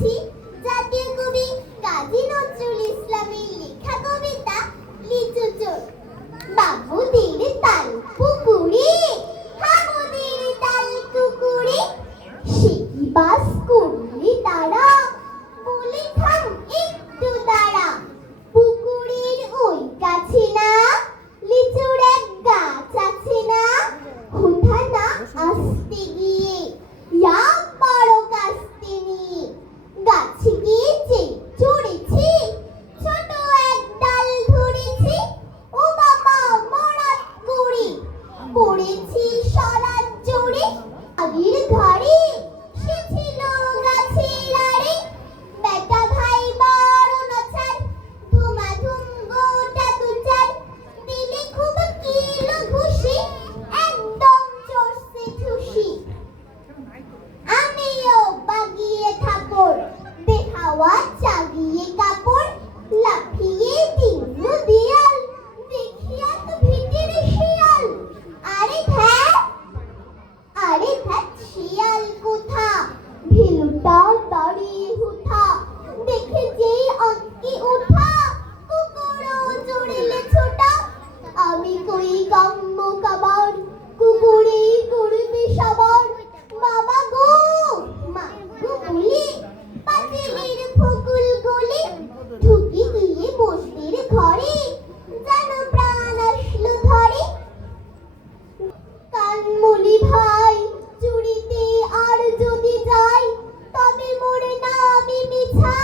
পড়েছি জাতীয় কবি কাজী নজরুল ইসলামের লেখা কবিতা লিচু চোর। বাবুদের তাল পুকুরে, হাবুদের তাল কুকুরে, সে কি বাস করলে তারা, বলে থাম একটু দাঁড়া। পুকুরের ওই কাছে না লিচুর এক গাছ আছে না, কোথা না আসতে গিয়ে ইয়া বড় কাস্তে নিয়ে, গাছে গিয়ে যে চড়েছি ছোট এক ডাল ধরেছি, ও বাবা মরাত করে পড়েছি সারা জোরে। আগের ধারে সে ছিল গাছের আড়ে, বেটা ভাই বড় নাচার, ধুমাধুম গোটা দুচার, দিলে খুব কিলো ঘুষি, একদম চড়ছে ঠুসি। আমিও বাগিয়ে থাপড়, বেহাওয়া চাগিয়ে কাপড়, লাফিয়ে দিল দেয়াল, দেখিয়া তো ভিটের শিয়াল। আরে ধ্যাৎ, আরে ধ্যাৎ, শিয়াল কোথা, ভেলুটা দাঁড়িয়ে হুথা, দেখে যেই আঁকি উঠা, কুকুরও জুড়িলে ছোটা। আমি কই কাম্য কাবার, কুকুরেই করবে সবার। বাবা গো মা গো বলে পাঁচিলের ফকুল গলে, ঢুকে গিয়ে বসতির ঘরে, যেন প্রাণ আসলো ধরে। কানমুলি ভাই চুরিতে আর যদি যাই, তবে মোরে না আমি মিছা।